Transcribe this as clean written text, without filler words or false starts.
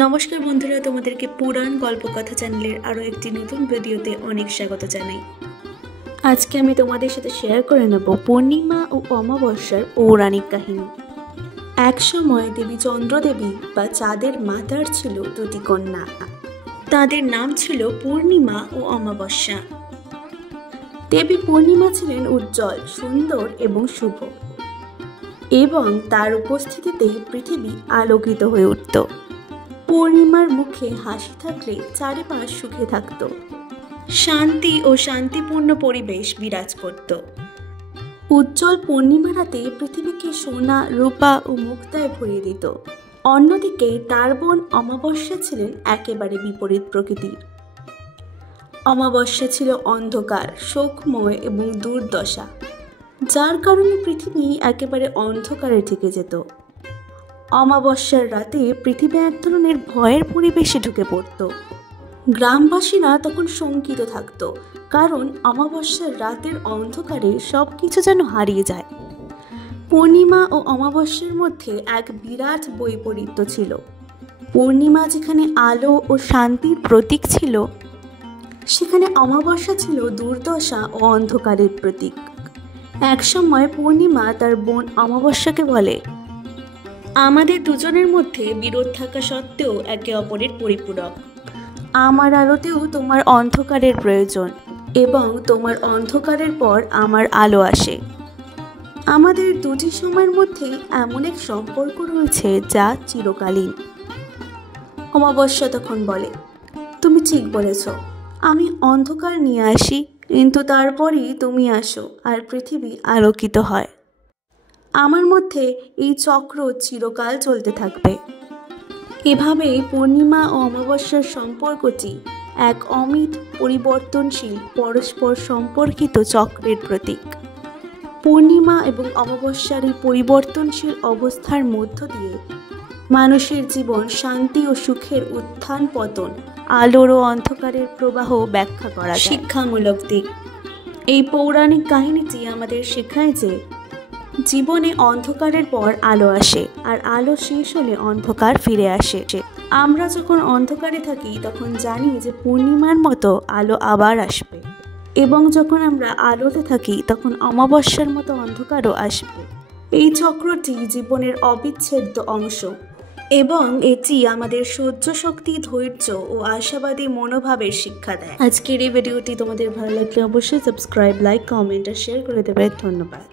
নমস্কার বন্ধুরা, তোমাদেরকে পুরাণ গল্পকথা চ্যানেলের আরও একটি নতুন ভিডিওতে অনেক স্বাগত জানাই। আজকে আমি তোমাদের সাথে শেয়ার করে নেব পূর্ণিমা ও অমাবস্যার পৌরাণিক কাহিনী। এক সময় দেবী চন্দ্রদেবী বা চাঁদের মাতার ছিল দুটি কন্যা। তাদের নাম ছিল পূর্ণিমা ও অমাবস্যা। দেবী পূর্ণিমা ছিলেন উজ্জ্বল, সুন্দর এবং শুভ, এবং তার উপস্থিতিতেই পৃথিবী আলোকিত হয়ে উঠত। পূর্ণিমার মুখে হাসি থাকলে চারিপাশ সুখে থাকত, শান্তি ও শান্তিপূর্ণ পরিবেশ বিরাজ করত। উজ্জ্বল পূর্ণিমা রাতে পৃথিবীকে সোনা, রূপা ও মুক্তায় ভরিয়ে দিত। অন্যদিকে তার বোন অমাবস্যা ছিলেন একেবারে বিপরীত প্রকৃতির। অমাবস্যা ছিল অন্ধকার, শোকময় এবং দুর্দশা, যার কারণে পৃথিবী একেবারে অন্ধকারে ঢেকে যেত। অমাবস্যার রাতে পৃথিবী এক ধরনের ভয়ের পরিবেশে ঢুকে পড়ত। গ্রামবাসীরা তখন শঙ্কিত থাকত, কারণ অমাবস্যার রাতের অন্ধকারে সব কিছু যেন হারিয়ে যায়। পূর্ণিমা ও অমাবস্যার মধ্যে এক বিরাট বৈপরীত্য ছিল। পূর্ণিমা যেখানে আলো ও শান্তির প্রতীক ছিল, সেখানে অমাবস্যা ছিল দুর্দশা ও অন্ধকারের প্রতীক। একসময় পূর্ণিমা তার বোন অমাবস্যাকে বলে, আমাদের দুজনের মধ্যে বিরোধ থাকা সত্ত্বেও একে অপরের পরিপূরক। আমার আলোতেও তোমার অন্ধকারের প্রয়োজন, এবং তোমার অন্ধকারের পর আমার আলো আসে। আমাদের দুটি সময়ের মধ্যে এমন এক সম্পর্ক রয়েছে যা চিরকালীন। অমাবস্যা তখন বলে, তুমি ঠিক বলেছ, আমি অন্ধকার নিয়ে আসি, কিন্তু তারপরই তুমি আসো আর পৃথিবী আলোকিত হয়। আমার মধ্যে এই চক্র চিরকাল চলতে থাকবে। এভাবেই পূর্ণিমা ও অমাবস্যার সম্পর্কটি এক অমিত, পরিবর্তনশীল, পরস্পর সম্পর্কিত চক্রের প্রতীক। পূর্ণিমা এবং অমাবস্যার এই পরিবর্তনশীল অবস্থার মধ্য দিয়ে মানুষের জীবন, শান্তি ও সুখের উত্থান পতন, আলোর ও অন্ধকারের প্রবাহ ব্যাখ্যা করা যায়। শিক্ষামূলক দিক। এই পৌরাণিক কাহিনীটি আমাদের শেখায় যে জীবনে অন্ধকারের পর আলো আসে, আর আলো শেষ হলে অন্ধকার ফিরে আসে। আমরা যখন অন্ধকারে থাকি তখন জানি যে পূর্ণিমার মতো আলো আবার আসবে, এবং যখন আমরা আলোতে থাকি তখন অমাবস্যার মতো অন্ধকারও আসবে। এই চক্রটি জীবনের অবিচ্ছেদ্য অংশ, এবং এটি আমাদের সহ্য শক্তি, ধৈর্য ও আশাবাদী মনোভাবের শিক্ষা দেয়। আজকের এই ভিডিওটি তোমাদের ভালো লাগলে অবশ্যই সাবস্ক্রাইব, লাইক, কমেন্ট আর শেয়ার করে দেবে। ধন্যবাদ।